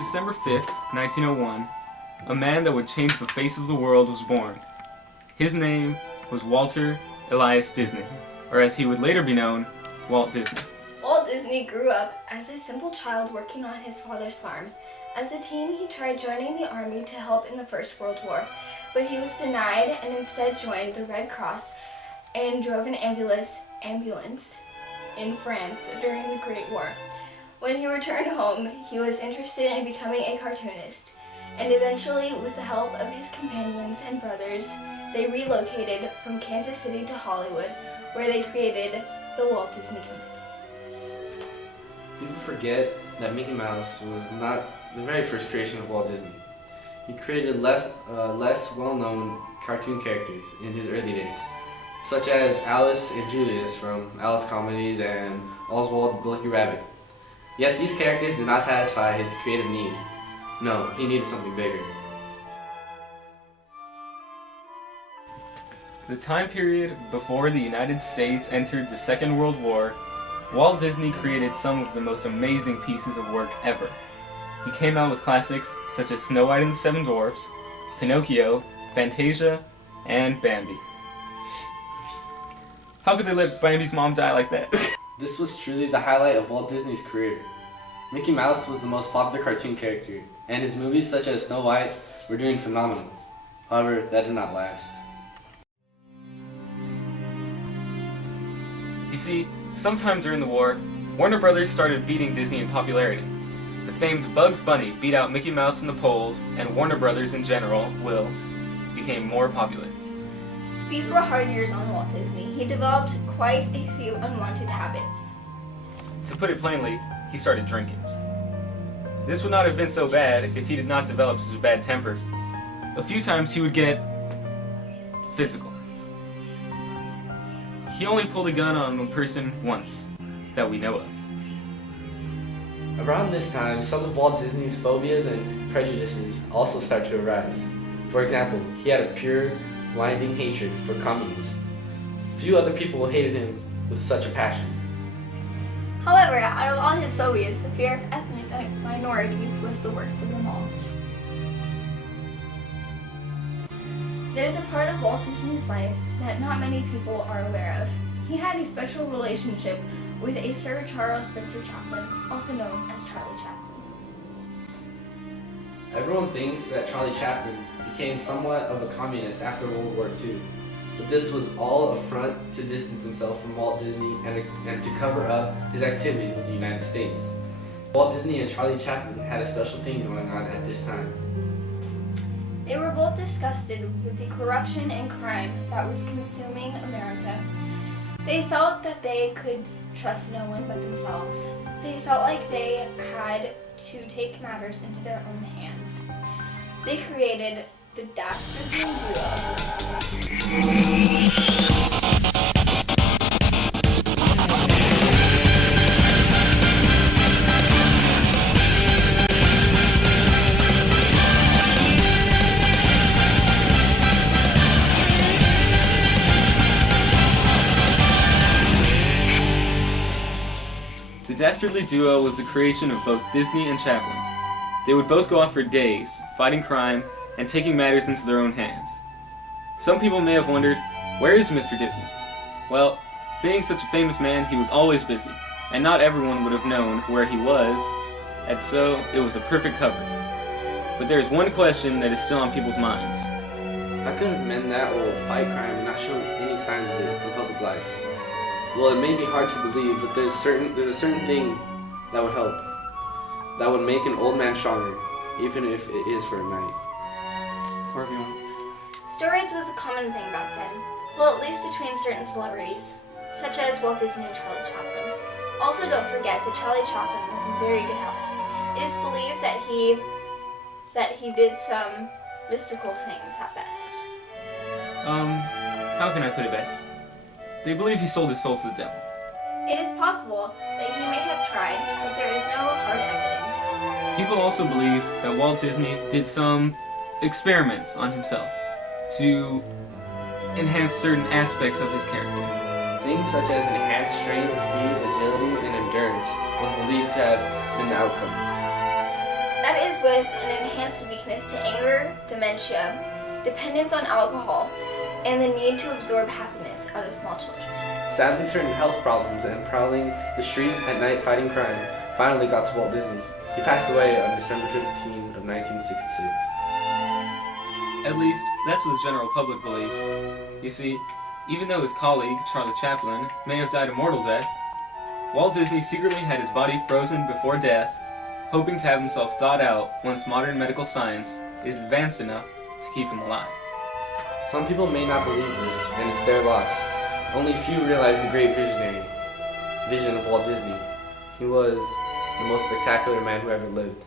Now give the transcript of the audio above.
December 5th, 1901, a man that would change the face of the world was born. His name was Walter Elias Disney, or as he would later be known, Walt Disney. Walt Disney grew up as a simple child working on his father's farm. As a teen, he tried joining the army to help in the First World War, but he was denied and instead joined the Red Cross and drove an ambulance in France during the Great War. When he returned home, he was interested in becoming a cartoonist, and eventually, with the help of his companions and brothers, they relocated from Kansas City to Hollywood, where they created the Walt Disney Company. People forget that Mickey Mouse was not the very first creation of Walt Disney. He created less well-known cartoon characters in his early days, such as Alice and Julius from Alice Comedies and Oswald the Lucky Rabbit. Yet these characters did not satisfy his creative need. No, he needed something bigger. The time period before the United States entered the Second World War, Walt Disney created some of the most amazing pieces of work ever. He came out with classics such as Snow White and the Seven Dwarfs, Pinocchio, Fantasia, and Bambi. How could they let Bambi's mom die like that? This was truly the highlight of Walt Disney's career. Mickey Mouse was the most popular cartoon character, and his movies such as Snow White were doing phenomenal. However, that did not last. You see, sometime during the war, Warner Brothers started beating Disney in popularity. The famed Bugs Bunny beat out Mickey Mouse in the polls, and Warner Brothers in general, became more popular. These were hard years on Walt Disney. He developed quite a few unwanted habits. To put it plainly, he started drinking. This would not have been so bad if he did not develop such a bad temper. A few times he would get physical. He only pulled a gun on one person once, that we know of. Around this time, some of Walt Disney's phobias and prejudices also start to arise. For example, he had a pure, blinding hatred for communists. Few other people hated him with such a passion. However, out of all his phobias, the fear of ethnic minorities was the worst of them all. There's a part of Walt Disney's life that not many people are aware of. He had a special relationship with a Sir Charles Spencer Chaplin, also known as Charlie Chaplin. Everyone thinks that Charlie Chaplin became somewhat of a communist after World War II, but this was all a front to distance himself from Walt Disney and to cover up his activities with the United States. Walt Disney and Charlie Chaplin had a special thing going on at this time. They were both disgusted with the corruption and crime that was consuming America. They felt that they could trust no one but themselves. They felt like they had to take matters into their own hands. They created the Dastardly Duo. The Dastardly Duo was the creation of both Disney and Chaplin. They would both go off for days, fighting crime and taking matters into their own hands. Some people may have wondered, where is Mr. Disney? Well, being such a famous man, he was always busy, and not everyone would have known where he was, and so it was a perfect cover. But there is one question that is still on people's minds. How could men that old fight crime and not show any signs of it in public life? Well, it may be hard to believe, but there's a certain thing that would help. That would make an old man stronger, even if it is for a night. Wherever you want. Steroids was a common thing back then. Well, at least between certain celebrities, such as Walt Disney and Charlie Chaplin. Also, don't forget that Charlie Chaplin was in very good health. It is believed that he did some mystical things at best. How can I put it best? They believe he sold his soul to the devil. It is possible that he may have tried, but there is no hard evidence. People also believed that Walt Disney did some experiments on himself to enhance certain aspects of his character. Things such as enhanced strength, speed, agility, and endurance was believed to have been the outcomes. That is with an enhanced weakness to anger, dementia, dependence on alcohol, and the need to absorb happiness out of small children. Sadly, certain health problems and prowling the streets at night fighting crime finally got to Walt Disney. He passed away on December 15 of 1966. At least, that's what the general public believes. You see, even though his colleague, Charlie Chaplin, may have died a mortal death, Walt Disney secretly had his body frozen before death, hoping to have himself thawed out once modern medical science is advanced enough to keep him alive. Some people may not believe this, and it's their loss. Only few realize the great vision of Walt Disney. He was the most spectacular man who ever lived.